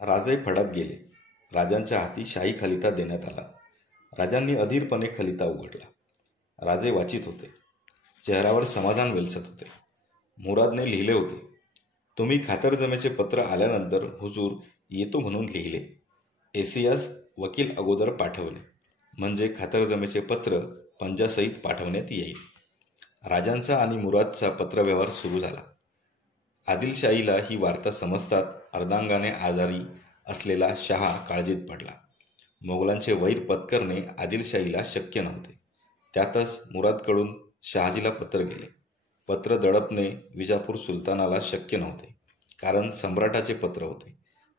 राजे फडात गेले. राजांच्या हाती शाही खलिता देण्यात आला. राजांनी अधीरपणे खलिता उघडला. राजे वाचित होते. चेहऱ्यावर समाधान वेलसत होते. मुरादने लिहिले होते, तुम्ही खातरजमेचे पत्र आल्यानंतर हुजूर येतो म्हणून लिहिले. एसियास वकील अगोदर पाठवले म्हणजे खातरजमेचे पत्र पंजासहित पाठवण्यात येईल. राजांचा आणि मुरादचा पत्रव्यवहार सुरू झाला. आदिलशाहीला ही वार्ता समजतात अर्धांगाने आजारी असलेला शहा काळजीत पडला. मोगलांचे वैर पत्करणे आदिलशाहीला शक्य नव्हते. त्यातच मुरादकडून शहाजीला पत्र गेले. पत्र दडपणे विजापूर सुलतानाला शक्य नव्हते, कारण सम्राटाचे पत्र होते.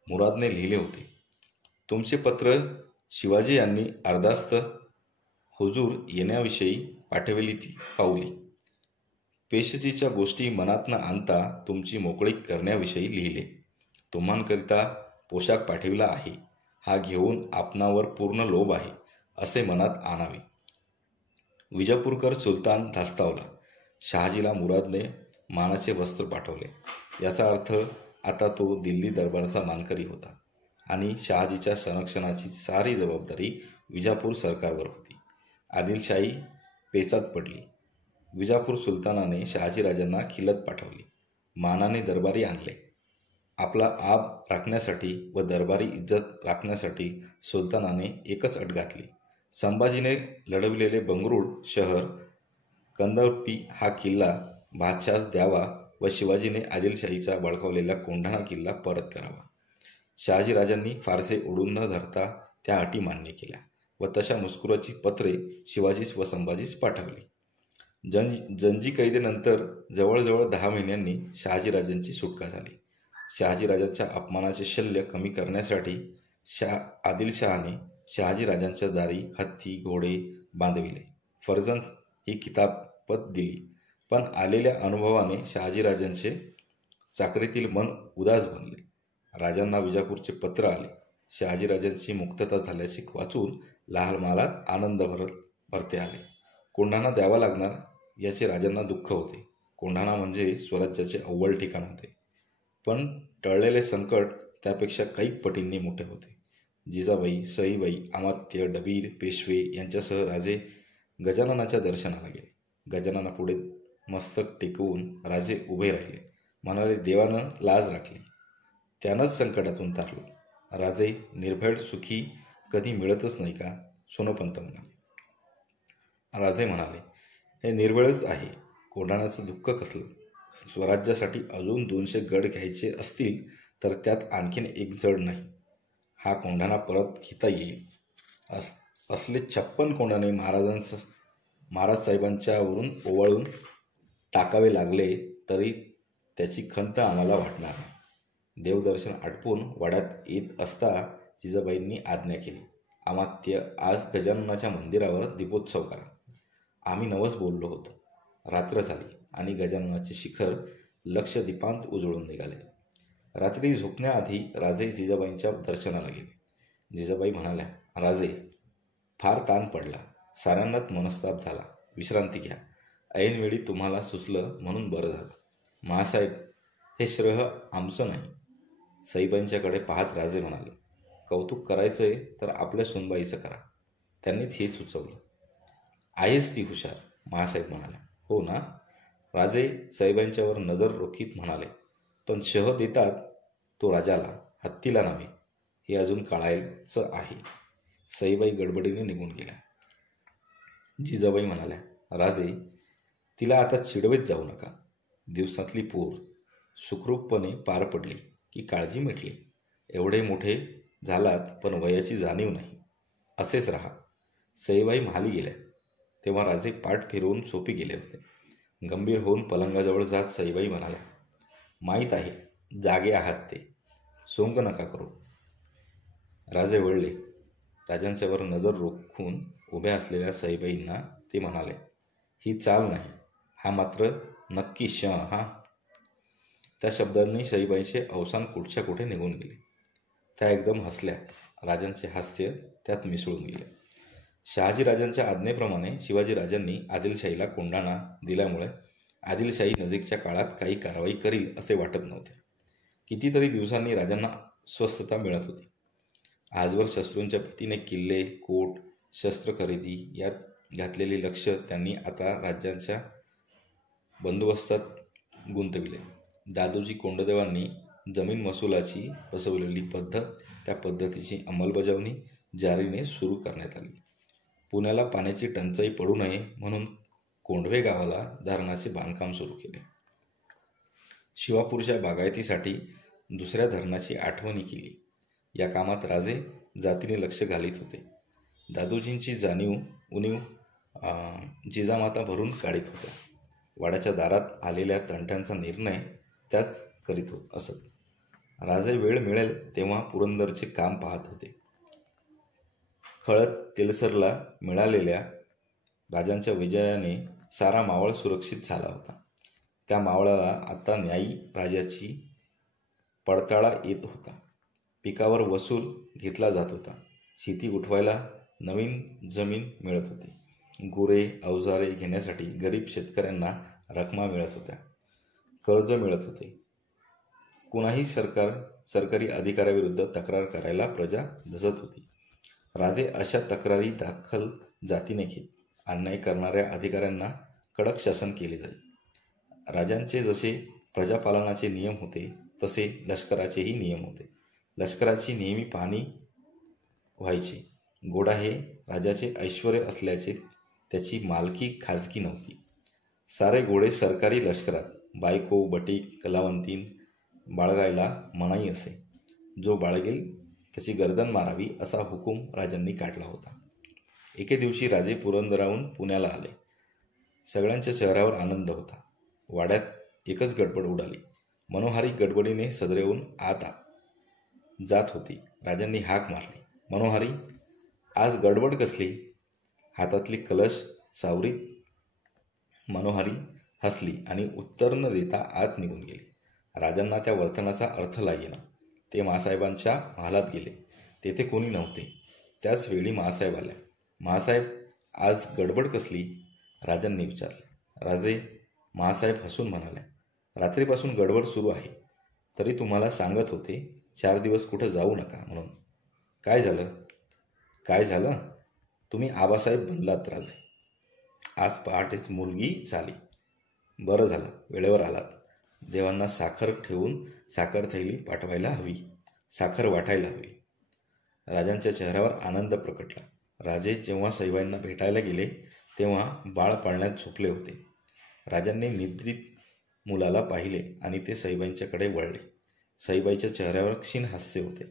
मुरादने लिहिले होते, तुमचे पत्र शिवाजी यांनी अर्धास्त हुजूर येण्याविषयी पाठविली ती पावली. पेशजीच्या गोष्टी मनात न आणता तुमची मोकळीक करण्याविषयी लिहिले. तुम्हांकरिता पोशाख पाठविला आहे. हा घेऊन आपणावर पूर्ण लोभ आहे असे मनात आणावे. विजापूरकर सुलतान धास्तावला. शहाजीला मुरादने मानाचे वस्त्र पाठवले. याचा अर्थ आता तो दिल्ली दरबाराचा मानकरी होता आणि शहाजीच्या संरक्षणाची सारी जबाबदारी विजापूर सरकारवर होती. आदिलशाही पेचात पडली. विजापूर सुलतानाने शहाजीराजांना खिलत पाठवली. मानाने दरबारी आणले. आपला आब राखण्यासाठी व दरबारी इज्जत राखण्यासाठी सुलतानाने एकच अट घातली. संभाजीने लढविलेले बंगरूळ शहर कंदर्पी हा किल्ला बादशाहस द्यावा व शिवाजीने आदिलशाहीचा बळकावलेला कोंढाणा किल्ला परत करावा. शहाजीराजांनी फारसे ओढून न धरता त्या अटी मान्य केल्या व तशा मुस्कुराची पत्रे शिवाजीस व संभाजीस पाठवली. जंजी कैदेनंतर जवळजवळ 10 महिन्यांनी शहाजीराजांची सुटका झाली. शहाजीराजांच्या अपमानाचे शल्य कमी करण्यासाठी आदिलशहाने शहाजीराजांच्या दारी हत्ती घोडे बांधविले. फर्जंद ही किताबत दिली. पण आलेल्या अनुभवाने शहाजीराजांचे चाकरीतील मन उदास बनले. राजांना विजापूरचे पत्र आले. शहाजीराजांची मुक्तता झाल्याचे वाचून लालमहालात आनंद भरते आले. कोंढाणा द्यावा लागणार याचे राजांना दुःख होते. कोंढाणा म्हणजे स्वराज्याचे अव्वल ठिकाण होते. पण टळलेले संकट त्यापेक्षा कैक पटींनी मोठे होते. जिजाबाई, सईबाई, अमात्य, डबीर, पेशवे यांच्यासह राजे गजाननाच्या दर्शनाला गेले. गजाननापुढे मस्तक टेकवून राजे उभे राहिले. म्हणाले, देवानं लाज राखली, त्यानंच संकटातून तारलो. राजे निर्भय सुखी कधी मिळतच नाही का? सोनोपंत म्हणाले. राजे म्हणाले, हे निर्भयच आहे. कोंढाण्याचं दुःख कसलं? स्वराज्यासाठी अजून 200 गड घ्यायचे असतील तर त्यात आणखीन एक जड नाही. हा कोंढाणा परत घेता येईल. असले 56 कोंढाणे महाराज साहेबांच्यावरून ओवाळून टाकावे लागले तरी त्याची खंत आम्हाला वाटणार नाही. देवदर्शन आटपून वाड्यात येत असता जिजाबाईंनी आज्ञा केली, अमात्य, आज गजाननाच्या मंदिरावर दीपोत्सव करा. आम्ही नवस बोललो होतो. रात्र झाली आणि गजाननाचे शिखर लक्षदीपांत उजळून निघाले. रात्री झोपण्याआधी राजे जिजाबाईंच्या दर्शनाला गेले. जिजाबाई म्हणाल्या, राजे, फार ताण पडला. साऱ्यांनाच मनस्ताप झाला. विश्रांती घ्या. ऐनवेळी तुम्हाला सुचलं म्हणून बरं झालं. महासाहेब, हे श्रेय आमचं नाही. सईबाईंच्याकडे पाहत राजे म्हणाले, कौतुक करायचंय तर आपल्या सुनबाईचं करा. त्यांनीच हे सुचवलं. आहेच ती हुशार, महासाहेब म्हणाल्या. हो ना? राजे सईबाईंच्यावर नजर रोखीत म्हणाले, पण शह देतात तो राजाला, हत्तीला नव्हे. हे अजून कळायचं आहे. सईबाई गडबडीने निघून गेल्या. जिजाबाई म्हणाल्या, राजे, तिला आता चिडवेत जाऊ नका. दिवसातली पोर सुखरूपपणे पार पडली की काळजी मिटली. एवढे मोठे झालात पण वयाची जाणीव नाही. असेच राहा. सईबाई महाली गेल्या तेव्हा राजे पाठ फिरवून सोपी गेले होते. गंभीर होऊन पलंगाजवळ जात सईबाई म्हणाल्या, माहीत आहे जागे आहात ते, सोंग नका करू. राजे वळले. राजांच्यावर नजर रोखून उभ्या असलेल्या सईबाईंना ते म्हणाले, ही चाल नाही, हा मात्र नक्की हा. त्या शब्दांनी सईबाईंचे अवसान कुठच्या कुठे निघून गेले. त्या एकदम हसल्या. राजांचे हास्य त्यात मिसळून गेले. शहाजीराजांच्या आज्ञेप्रमाणे शिवाजीराजांनी आदिलशाहीला कोंढाणा दिल्यामुळे आदिलशाही नजीकच्या काळात काही कारवाई करील असे वाटत नव्हते. कितीतरी दिवसांनी राजांना स्वस्थता मिळत होती. आजवर शत्रूंच्या भीतीने किल्ले, कोट, शस्त्र खरेदी यात घातलेले लक्ष त्यांनी आता राज्याच्या बंदोबस्तात गुंतविले. दादोजी कोंडदेवांनी जमीन महसुलाची बसवलेली पद्धत, त्या पद्धतीची अंमलबजावणी जारीने सुरू करण्यात आली. पुण्याला पाण्याची टंचाई पडू नये म्हणून कोंढवे गावाला धरणाचे बांधकाम सुरू केले. शिवापूरच्या बागायतीसाठी दुसऱ्या धरणाची आठवणी केली. या कामात राजे जातीने लक्ष घालीत होते. दादोजींची उणीव जिजामाता भरून काढीत होत्या. वाड्याच्या दारात आलेल्या तंट्यांचा निर्णय त्याच करीत असत. राजे वेळ मिळेल तेव्हा पुरंदरचे काम पाहत होते. खळत तेलसरला मिळालेल्या राजांच्या विजयाने सारा मावळ सुरक्षित झाला होता. त्या मावळाला आता न्यायी राजाची पडताळा येत होता. पिकावर वसूल घेतला जात होता. शेती उठवायला नवीन जमीन मिळत होती. गुरे अवजारे घेण्यासाठी गरीब शेतकऱ्यांना रकमा मिळत होत्या. कर्ज मिळत होते. कुणाही सरकारी अधिकाऱ्याविरुद्ध तक्रार करायला प्रजा धजत होती. राजे अशा तक्रारी दाखल जातीने घेत. अन्याय करणाऱ्या अधिकाऱ्यांना कडक शासन केले जाई. राजांचे जसे प्रजापालनाचे नियम होते तसे लष्कराचेही नियम होते. लष्कराची नेहमी पाहणी व्हायची. घोडा हे राजाचे ऐश्वर्य असल्याचे त्याची मालकी खाजगी नव्हती. सारे घोडे सरकारी लष्करात बायको, बटीक, कलावंतीन बाळगायला मनाई असे. जो बाळगेल त्याची गर्दन मारावी असा हुकूम राजांनी काढला होता. एके दिवशी राजे पुरंदराहून पुण्याला आले. सगळ्यांच्या चेहऱ्यावर आनंद होता. वाड्यात एकच गडबड उडाली. मनोहारी गडबडीने सदरेहून आत जात होती. राजांनी हाक मारली, मनोहारी, आज गडबड कसली? हातातली कलश सावरीत मनोहारी हसली आणि उत्तर न देता आत निघून गेली. राजांना त्या वर्तनाचा अर्थ लागेना. ते मासाहेबांच्या महालात गेले. तेथे कोणी नव्हते. त्याच वेळी मासाहेब आल्या. मासाहेब, आज गडबड कसली? राजांनी विचारले. राजे मासाहेब हसून म्हणाले, रात्रीपासून गडबड सुरू आहे. तरी तुम्हाला सांगत होते 4 दिवस कुठं जाऊ नका म्हणून. काय झालं? काय झालं? तुम्ही आबासाहेब बनलात राजे. आज पहाटेच मुलगी झाली. बरं झालं वेळेवर आलात. देवांना साखर ठेवून साखर थैली पाठवायला हवी, साखर वाटायला हवी. राजांच्या चेहऱ्यावर आनंद प्रकटला. राजे जेव्हा सईबाईंना भेटायला गेले तेव्हा बाळ पाळण्यात झोपले होते. राजांनी निद्रित मुलाला पाहिले आणि ते सईबाईंच्याकडे वळले. सईबाईच्या चेहऱ्यावर क्षीण हास्य होते.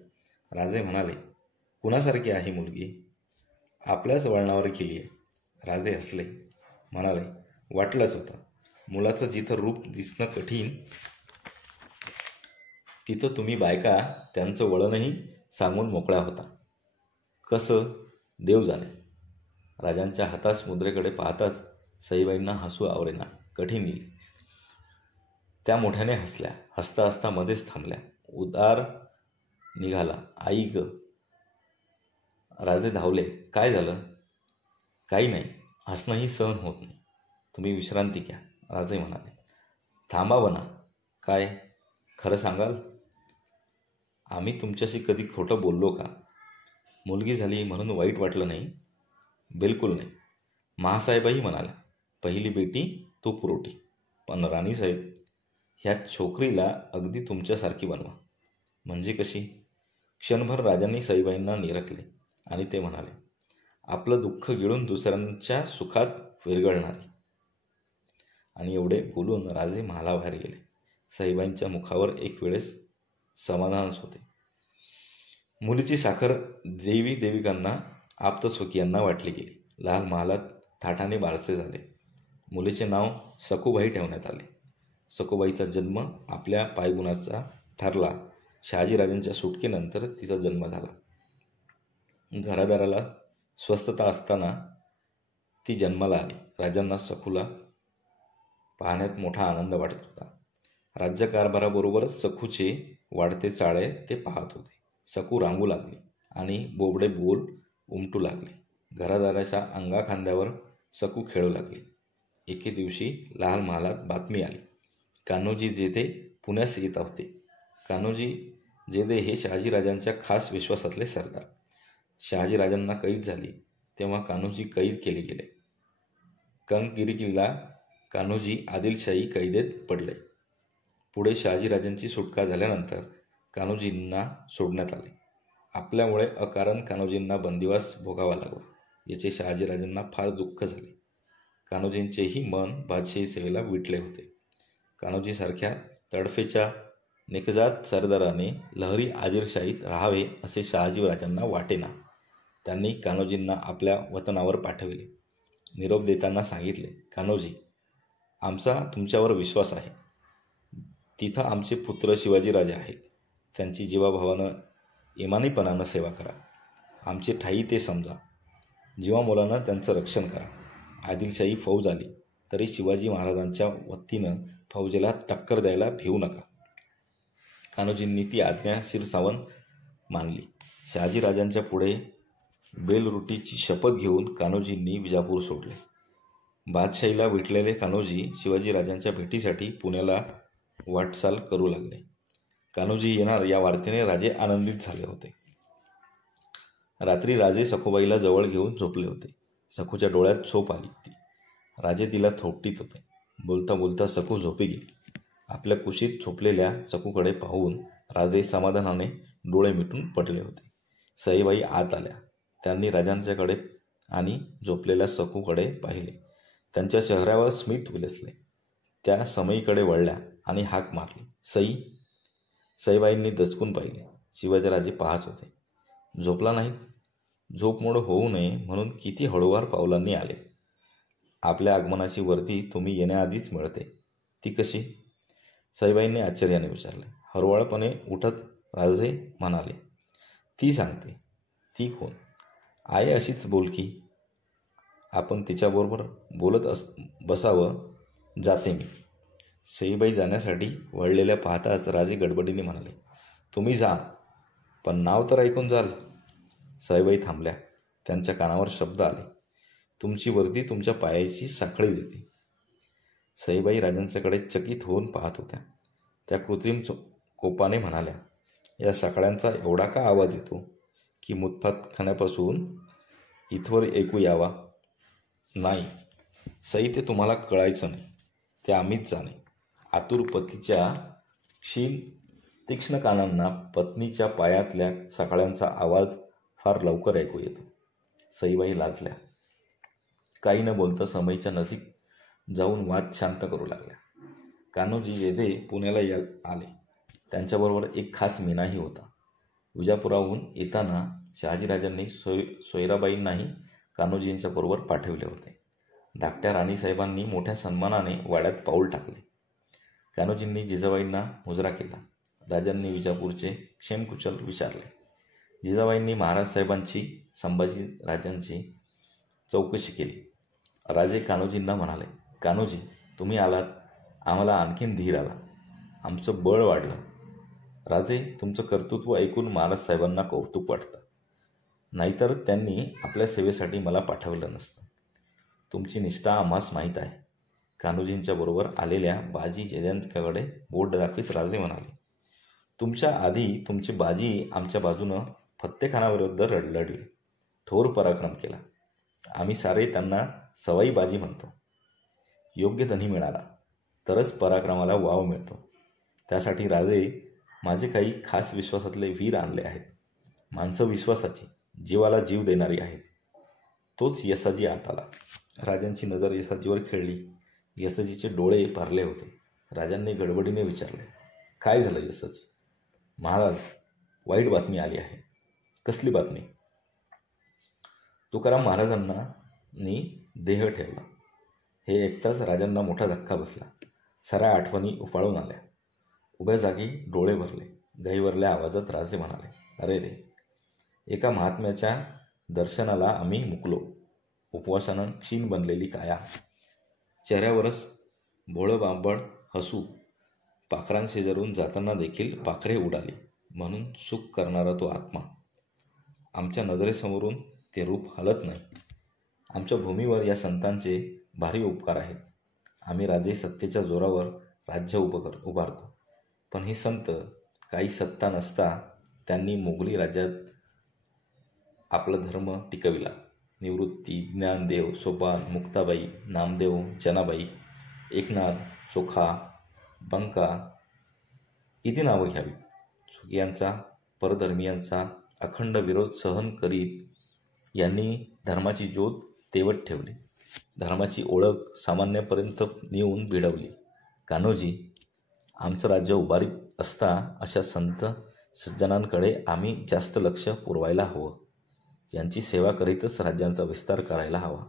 राजे म्हणाले, कुणासारखी आहे मुलगी? आपल्याच वळणावर गेली आहे. राजे हसले, म्हणाले, वाटलंच होतं. मुलाचं जिथं रूप दिसणं कठीण तिथं तुम्ही बायका त्यांचं वळणही सांगून मोकळ्या होता. कसं? देव जाणे. राजांच्या हातास मुद्रेकडे पाहताच सईबाईंना हसू आवरेना, कठीण गेली. त्या मोठ्याने हसल्या. हसता हसता मध्येच थांबल्या. उद्गार निघाला, आई ग. राजे धावले. काय झालं? काही नाही. हसणंही सहन होत नाही. तुम्ही विश्रांती घ्या, राजे म्हणाले. थांबा बना. काय? खरं सांगाल? आम्ही तुमच्याशी कधी खोटं बोललो का? मुलगी झाली म्हणून वाईट वाटलं नाही? बिलकुल नाही. महासाहेबही म्हणाल्या, पहिली बेटी तू पुरोटी. पण राणीसाहेब, ह्या छोकरीला अगदी तुमच्यासारखी बनवा. म्हणजे कशी? क्षणभर राजांनी सईबाईंना निरखले आणि ते म्हणाले, आपलं दुःख गिळून दुसऱ्यांच्या सुखात विरघळणारी. आणि एवढे बोलून राजे महालाबाहेर गेले. सईबाईंच्या मुखावर एक वेळेस समाधानच होते. मुलीची साखर देवी देविकांना आप्तस्वकीयांना वाटली गेली. लाल महालात थाटाने बारसे झाले. मुलीचे नाव सखूबाई ठेवण्यात आले. सखूबाईचा जन्म आपल्या पायगुणाचा ठरला. शहाजीराजांच्या सुटकेनंतर तिचा जन्म झाला. घरादाराला स्वस्थता असताना ती जन्माला आली. राजांना सखूला पाहण्यात मोठा आनंद वाटत होता. राज्यकारभाराबरोबरच सखूचे वाढते चाळे ते पाहत होते. सखू रांगू लागली आणि बोबडे बोल उमटू लागले. घरादाराच्या अंगाखांद्यावर सखू खेळू लागली. एके दिवशी लाल महालात बातमी आली, कान्होजी जेथे पुण्यास येत होते. कान्होजी जेदे हे शहाजीराजांच्या खास विश्वासातले सरदार. शहाजीराजांना कैद झाली तेव्हा कान्होजी कैद केले गेले. कंगगिरीला कान्होजी आदिलशाही कैदेत पडले. पुढे शहाजीराजांची सुटका झाल्यानंतर कान्होजींना सोडण्यात आले. आपल्यामुळे अकारण कान्होजींना बंदिवास भोगावा लागला. याचे शहाजीराजांना फार दुःख झाले. कान्होजींचेही मन बादशाही सेवेला विटले होते. कान्होजीसारख्या तडफेच्या निकजात सरदाराने लहरी आदिलशाहीत राहावे असे शहाजीराजांना वाटेना. त्यांनी कान्होजींना आपल्या वतनावर पाठविले. निरोप देताना सांगितले, कान्होजी, आमचा तुमच्यावर विश्वास आहे. तिथं आमचे पुत्र शिवाजीराजे आहेत. त्यांची जीवाभावानं इमानीपणानं सेवा करा. आमची ठाई ते समजा. जीवामोलानं त्यांचं रक्षण करा. आदिलशाही फौज आली तरी शिवाजी महाराजांच्या वतीनं फौजेला टक्कर द्यायला भिवू नका. कान्होजींनी ती आज्ञा शिरसावून मानली. शहाजीराजांच्या पुढे बेलरुटीची शपथ घेऊन कान्होजींनी विजापूर सोडले. बादशाहीला विटलेले कान्होजी शिवाजीराजांच्या भेटीसाठी पुण्याला वाटचाल करू लागले. कान्होजी येणार या वार्तेने राजे आनंदित झाले होते. रात्री राजे सखूबाईला जवळ घेऊन झोपले होते. सखूच्या डोळ्यात झोप आली होती. राजे तिला थोपटीत होते. बोलता बोलता सखू झोपी गेली. आपल्या कुशीत झोपलेल्या सखूकडे पाहून राजे समाधानाने डोळे मिटून पडले होते. सईबाई आत आल्या. त्यांनी राजांच्याकडे आणि झोपलेल्या सखूकडे पाहिले. त्यांच्या चेहऱ्यावर स्मित विलसले. त्या समईकडे वळल्या आणि हाक मारली, सई. सईबाईंनी दचकून पाहिले. शिवाजीराजे पाहत होते. झोपला नाहीत. झोपमोड होऊ नये म्हणून किती हळूवार पावलांनी आले. आपल्या आगमनाची वर्दी तुम्ही येण्याआधीच मिळते, ती कशी? सईबाईंनी आश्चर्याने विचारले. हळूवारपणे उठत राजे म्हणाले, ती सांगते. ती कोण? आहे अशीच बोलकी. आपण तिच्याबरोबर बोलत बसावं. जाते मी. सईबाई जाण्यासाठी वळलेल्या पाहताच राजे गडबडीने म्हणाले, तुम्ही जा, पण नाव तर ऐकून जाल. सईबाई थांबल्या. त्यांच्या कानावर शब्द आले, तुमची वर्दी तुमच्या पायाची साखळी देते. सईबाई राजांच्याकडे चकित होऊन पाहत होत्या. त्या कृत्रिम कोपाने म्हणाल्या, या साखळ्यांचा एवढा का आवाज येतो की मुतपातखान्यापासून इथवर ऐकू यावा? नाही सई, ते तुम्हाला कळायचं नाही. ते आम्हीच जाणे. आतुर पतीच्या तीक्ष्ण कानांना पत्नीच्या पायातल्या साखळ्यांचा आवाज फार लवकर ऐकू येतो. सईबाई लाजल्या. काही न बोलता समईच्या नजीक जाऊन वाद शांत करू लागल्या. कान्होजी जेदे पुण्याला आले. त्यांच्याबरोबर एक खास मीनाही होता. विजापुराहून येताना शहाजीराजांनी सोयराबाईंनाही कान्होजींच्या बरोबर पाठविले होते. धाकट्या राणीसाहेबांनी मोठ्या सन्मानाने वाड्यात पाऊल टाकले. कान्होजींनी जिजाबाईंना मुजरा केला. राजांनी विजापूरचे क्षेमकुशल विचारले. जिजाबाईंनी महाराज साहेबांची, संभाजीराजांची चौकशी केली. राजे कान्होजींना म्हणाले, कान्होजी, तुम्ही आलात, आम्हाला आणखीन धीर आला, आमचं बळ वाढलं. राजे, तुमचं कर्तृत्व ऐकून महाराज साहेबांना कौतुक वाटतं. नाहीतर त्यांनी आपल्या सेवेसाठी मला पाठवलं नसतं. तुमची निष्ठा आम्हास माहीत आहे. कान्होजींच्या बरोबर आलेल्या बाजी जेद्यांकडे बोट दाखवीत राजे म्हणाले, तुमच्या आधी तुमचे बाजी आमच्या बाजूनं फत्तेखानाविरुद्ध लढले, थोर पराक्रम केला. आम्ही सारे त्यांना सवाई बाजी म्हणतो. योग्य धनी मिळाला तरच पराक्रमाला वाव मिळतो. त्यासाठी राजे माझे काही खास विश्वासातले वीर आणले आहेत. माणसं विश्वासाची, जीवाला जीव देणारी आहेत. तोच यसाजी आत आला. राजांची नजर यसाजीवर खेळली. यसाजीचे डोळे भरले होते. राजांनी गडबडीने विचारले, काय झालं यसाजी? महाराज, वाईट बातमी आली आहे. कसली बातमी? तुकाराम महाराजांना देह ठेवला. हे ऐकताच राजांना मोठा धक्का बसला. साऱ्या आठवणी उफाळून आल्या. उभ्या जागी डोळे भरले. गहिवरल्या आवाजात राजे म्हणाले, अरे रे, एका महात्म्याच्या दर्शनाला आम्ही मुकलो. उपवासानं क्षीण बनलेली काया, चेहऱ्यावरच भोळं बांबड हसू. पाखरांशेजारून जाताना देखील पाखरे उडाली म्हणून सुख करणारा तो आत्मा. आमच्या नजरेसमोरून ते रूप हलत नाही. आमच्या भूमीवर या संतांचे भारी उपकार आहेत. आम्ही राजे सत्तेच्या जोरावर राज्य उभारतो, पण हे संत काही सत्ता नसता त्यांनी मोगली राज्यात आपला धर्म टिकविला. निवृत्ती, ज्ञानदेव, सोपान, मुक्ताबाई, नामदेव, जनाबाई, एकनाथ, चोखा, बंका किती नावं घ्यावी. चुकियांचा, परधर्मियांचा अखंड विरोध सहन करीत यांनी धर्माची ज्योत तेवत ठेवली. धर्माची ओळख सामान्यापर्यंत नेऊन भिडवली. कान्होजी, आमचं राज्य उभारीत असता अशा संत सज्जनांकडे आम्ही जास्त लक्ष पुरवायला हवं. यांची सेवा करीतच राज्यांचा विस्तार करायला हवा.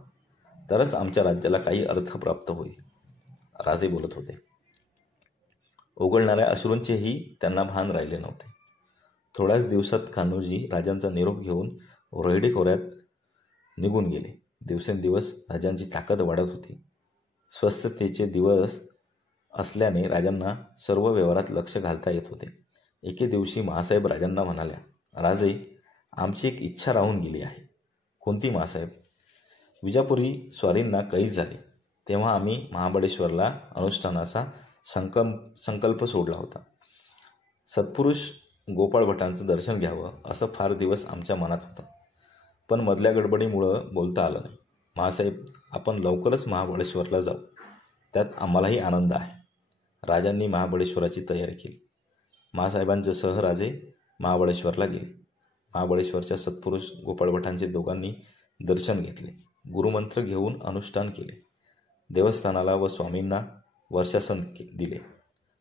तरच आमच्या राज्याला काही अर्थ प्राप्त होईल. राजे बोलत होते. ओघळणाऱ्या अश्रूंचेही त्यांना भान राहिले नव्हते. थोड्याच दिवसात कान्होजी राजांचा निरोप घेऊन रोहिडे खोऱ्यात निघून गेले. दिवसेंदिवस राजांची ताकद वाढत होती. स्वस्थतेचे दिवस असल्याने राजांना सर्व व्यवहारात लक्ष घालता येत होते. एके दिवशी महासाहेब राजांना म्हणाल्या, राजे, आमची एक इच्छा राहून गेली आहे. कोणती महासाहेब? विजापुरी स्वारींना कैद झाली तेव्हा आम्ही महाबळेश्वरला अनुष्ठानाचा संकल्प सोडला होता. सत्पुरुष गोपाळ भटांचं दर्शन घ्यावं असं फार दिवस आमच्या मनात होतं. पण मधल्या गडबडीमुळं बोलता आलं नाही. महासाहेब, आपण लवकरच महाबळेश्वरला जाऊ. त्यात आम्हालाही आनंद आहे. राजांनी महाबळेश्वराची तयारी केली. महासाहेबांच्यासह राजे महाबळेश्वरला गेले. महाबळेश्वरच्या सत्पुरुष गोपाळ भटांचे दोघांनी दर्शन घेतले. गुरुमंत्र घेऊन अनुष्ठान केले. देवस्थानाला व स्वामींना वर्षासन दिले.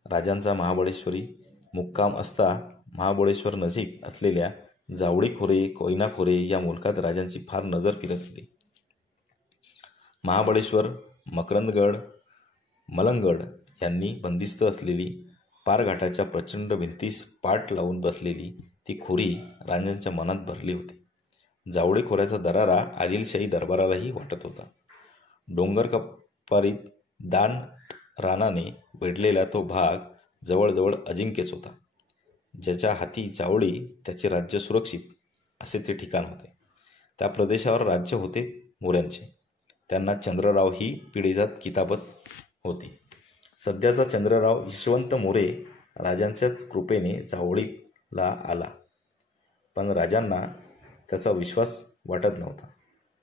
राजांचा महाबळेश्वरी मुक्काम असता महाबळेश्वर नजीक असलेल्या जावळी खोरे, कोयना खोरे या मुलकात राजांची फार नजर फिरत होती. महाबळेश्वर, मकरंदगड, मलंगड यांनी बंदिस्त असलेली पारघाटाच्या प्रचंड भिंतीस पाट लावून बसलेली ती खोरी राजांच्या मनात भरली होती. जावळी खोऱ्याचा दरारा आदिलशाही दरबारालाही वाटत होता. डोंगर कपारीत दान रानाने वेढलेला तो भाग जवळजवळ अजिंक्यच होता. ज्याच्या हाती जावळी त्याचे राज्य सुरक्षित असे ते ठिकाण होते. त्या प्रदेशावर राज्य होते मोऱ्यांचे. त्यांना चंद्रराव ही पिढीजात किताबत होती. सध्याचा चंद्रराव यशवंत मोरे राजांच्याच कृपेने जावळीला आला. पण राजांना त्याचा विश्वास वाटत नव्हता.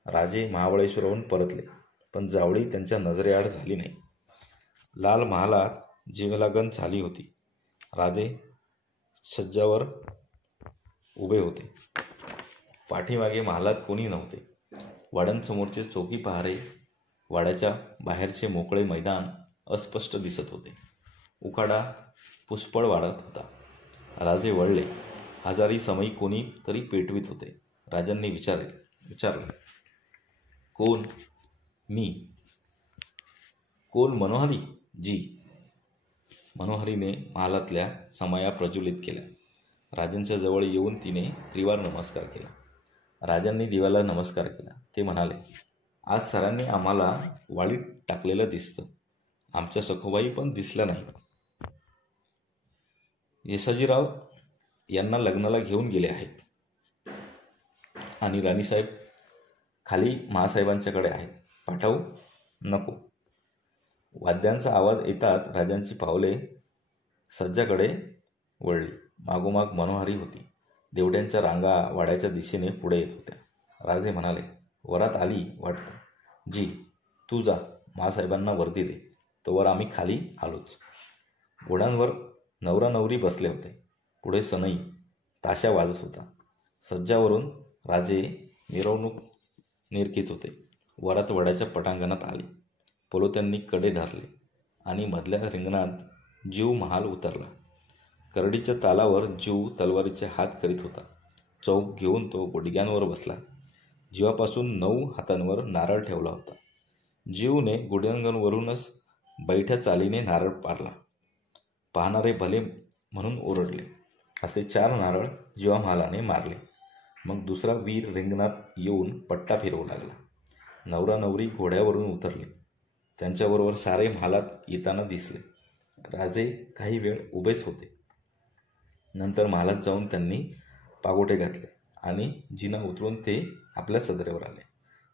राजे महाबळेश्वरहून परतले, पण जावळी त्यांच्या नजरेआड झाली नाही. लाल महालात जीवलागण झाली होती. राजे सज्जावर उभे होते. पाठीमागे महालात कोणी नव्हते. वाड्यांसमोरचे चौकी पहारे, वाड्याच्या बाहेरचे मोकळे मैदान अस्पष्ट दिसत होते. उकाडा पुष्पळ वाढत होता. राजे वळले. हजारी समयी कोणी तरी पेटवीत होते. राजांनी विचारले, कोण? मी. कोण? मनोहरी जी. मनोहरीने महालातल्या समाया प्रज्वलित केल्या. राजांच्या जवळ येऊन तिने त्रिवार नमस्कार केला. राजांनी दिव्याला नमस्कार केला. ते म्हणाले, आज सरांनी आम्हाला वाळीत टाकलेलं दिसतं. आमच्या सखोबाई पण दिसल्या नाही. येसाजीराव यांना लग्नाला घेऊन गेले आहेत. आणि राणीसाहेब खाली महासाहेबांच्याकडे आहेत. पाठवू? नको. वाद्यांचा आवाज येताच राजांची पावले सज्जाकडे वळली. मागोमाग मनोहारी होती. देवड्यांच्या रांगा वाड्याच्या दिशेने पुढे येत होत्या. राजे म्हणाले, वरात आली वाटतं. जी, तू जा, महासाहेबांना वर्दी दे. तोवर आम्ही खाली आलोच. घोड्यांवर नवरा नवरी बसले होते. पुढे सनई ताशा वाजत होता. सज्जावरून राजे मिरवणूक निरखित होते. वरात वड्याच्या पटांगणात आली. पोलोत्यांनी कडे धरले आणि मधल्या रिंगणात जीव महाल उतरला. करडीच्या तालावर जीव तलवारीचे हात करीत होता. चौक घेऊन तो गुडघ्यांवर बसला. जीवापासून 9 हातांवर नारळ ठेवला होता. जीवने गुडघ्यांवरूनच बैठ्या चालीने नारळ पारला. पाहणारे भले म्हणून ओरडले. असे 4 नारळ जीवा महालाने मारले. मग दुसरा वीर रिंगणात येऊन पट्टा फिरवू लागला. नवरा नवरी घोड्यावरून उतरले. त्यांच्याबरोबर सारे महालात येताना दिसले. राजे काही वेळ उभेच होते. नंतर महालात जाऊन त्यांनी पागोटे घातले आणि जिना उतरून ते आपल्या सदरेवर आले.